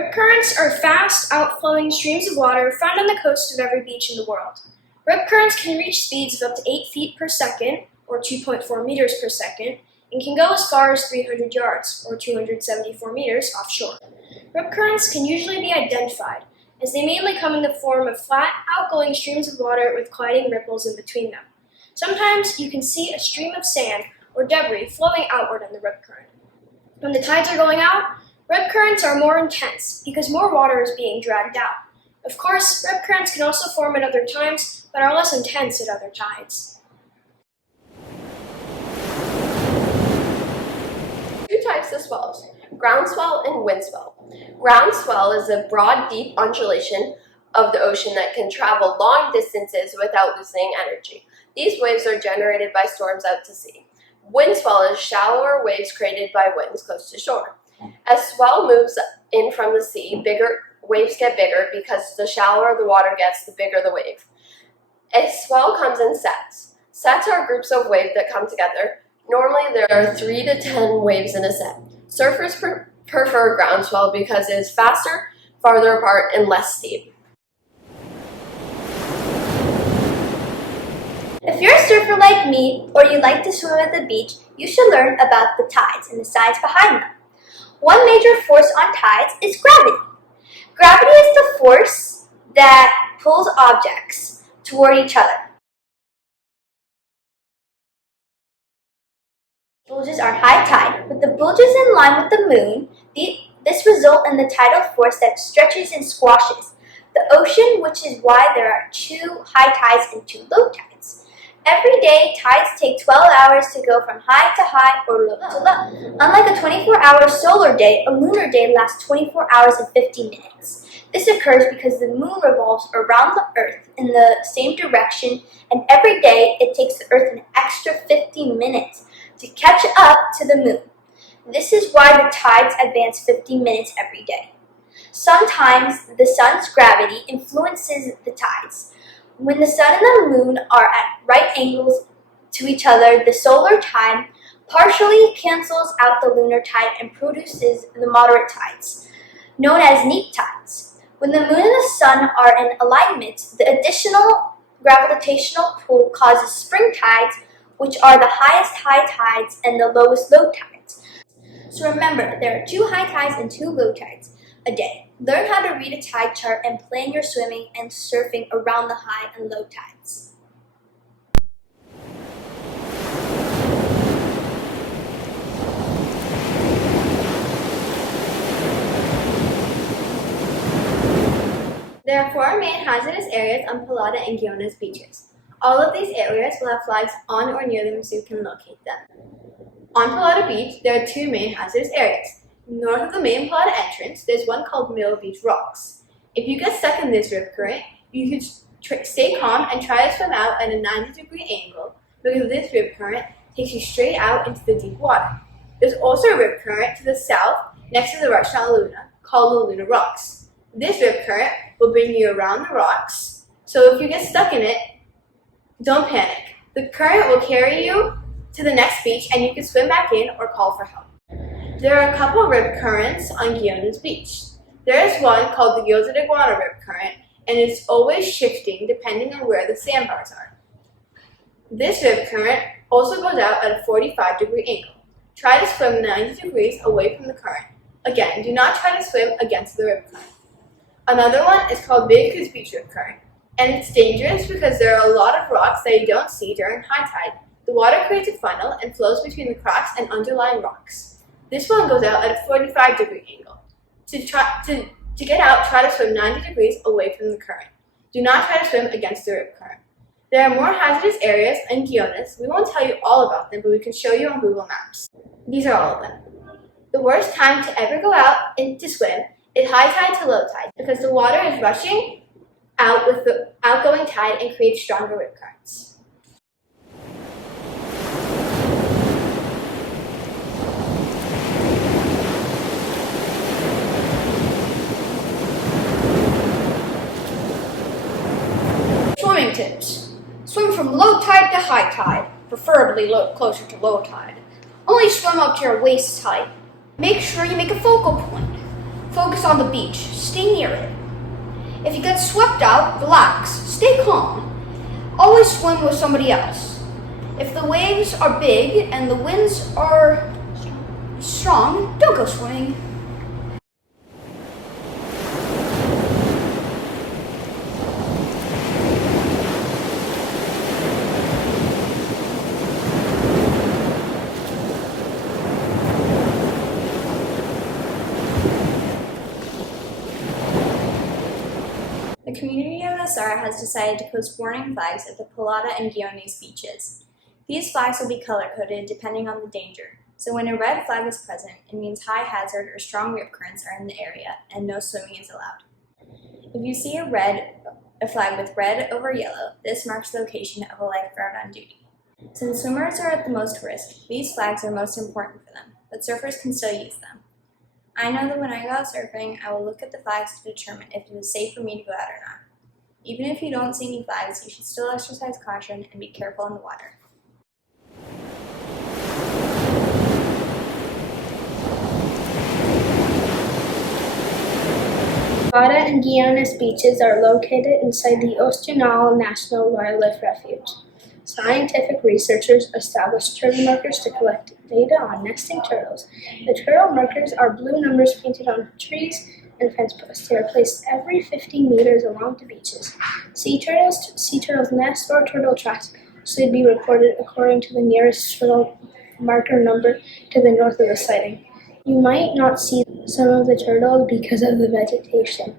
Rip currents are fast, outflowing streams of water found on the coast of every beach in the world. Rip currents can reach speeds of up to 8 feet per second, or 2.4 meters per second, and can go as far as 300 yards, or 274 meters offshore. Rip currents can usually be identified, as they mainly come in the form of flat, outgoing streams of water with gliding ripples in between them. Sometimes you can see a stream of sand or debris flowing outward on the rip current. When the tides are going out, rip currents are more intense because more water is being dragged out. Of course, rip currents can also form at other times, but are less intense at other tides. Two types of swells, groundswell and windswell. Groundswell is a broad, deep undulation of the ocean that can travel long distances without losing energy. These waves are generated by storms out to sea. Windswell is shallower waves created by winds close to shore. As swell moves in from the sea, waves get bigger because the shallower the water gets, the bigger the wave. A swell comes in sets. Sets are groups of waves that come together. Normally there are 3 to 10 waves in a set. Surfers prefer groundswell because it is faster, farther apart, and less steep. If you're a surfer like me, or you like to swim at the beach, you should learn about the tides and the science behind them. One major force on tides is gravity. Gravity is the force that pulls objects toward each other. Bulges are high tide. With the bulges in line with the moon, this results in the tidal force that stretches and squashes the ocean, which is why there are 2 high tides and 2 low tides. Every day, tides take 12 hours to go from high to high or low to low. Unlike a 24-hour solar day, a lunar day lasts 24 hours and 50 minutes. This occurs because the moon revolves around the Earth in the same direction, and every day it takes the Earth an extra 50 minutes to catch up to the moon. This is why the tides advance 50 minutes every day. Sometimes the sun's gravity influences the tides. When the sun and the moon are at right angles to each other, the solar tide partially cancels out the lunar tide and produces the moderate tides, known as neap tides. When the moon and the sun are in alignment, the additional gravitational pull causes spring tides, which are the highest high tides and the lowest low tides. So remember, there are 2 high tides and 2 low tides a day. Learn how to read a tide chart and plan your swimming and surfing around the high and low tides. There are 4 main hazardous areas on Pelada and Guiones beaches. All of these areas will have flags on or near them so you can locate them. On Pelada Beach, there are 2 main hazardous areas. North of the main Pelada entrance, there's one called Middle Beach Rocks. If you get stuck in this rip current, you can stay calm and try to swim out at a 90-degree angle because this rip current takes you straight out into the deep water. There's also a rip current to the south next to the restaurant Luna called the Luna Rocks. This rip current will bring you around the rocks, so if you get stuck in it, don't panic. The current will carry you to the next beach and you can swim back in or call for help. There are a couple rip currents on Guiones Beach. There is one called the Gilded Iguana rip current, and it's always shifting depending on where the sandbars are. This rip current also goes out at a 45-degree angle. Try to swim 90 degrees away from the current. Again, do not try to swim against the rip current. Another one is called Big Goose Beach rip current, and it's dangerous because there are a lot of rocks that you don't see during high tide. The water creates a funnel and flows between the cracks and underlying rocks. This one goes out at a 45-degree angle. To get out, try to swim 90 degrees away from the current. Do not try to swim against the rip current. There are more hazardous areas in Guiones. We won't tell you all about them, but we can show you on Google Maps. These are all of them. The worst time to ever go out and to swim is high tide to low tide because the water is rushing out with the outgoing tide and creates stronger rip currents. Swimming tips. Swim from low tide to high tide, preferably closer to low tide. Only swim up to your waist height. Make sure you make a focal point. Focus on the beach. Stay near it. If you get swept out, relax. Stay calm. Always swim with somebody else. If the waves are big and the winds are strong, don't go swimming. The community of Nosara has decided to post warning flags at the Pelada and Guiones beaches. These flags will be color-coded depending on the danger, so when a red flag is present, it means high hazard or strong rip currents are in the area and no swimming is allowed. If you see a flag with red over yellow, this marks the location of a lifeguard on duty. Since swimmers are at the most risk, these flags are most important for them, but surfers can still use them. I know that when I go out surfing, I will look at the flags to determine if it is safe for me to go out or not. Even if you don't see any flags, you should still exercise caution and be careful in the water. Pelada and Guiones beaches are located inside the Ostunal National Wildlife Refuge. Scientific researchers established turtle markers to collect data on nesting turtles. The turtle markers are blue numbers painted on trees and fence posts. They are placed every 50 meters along the beaches. Sea turtles nest or turtle tracks should be reported according to the nearest turtle marker number to the north of the sighting. You might not see some of the turtles because of the vegetation.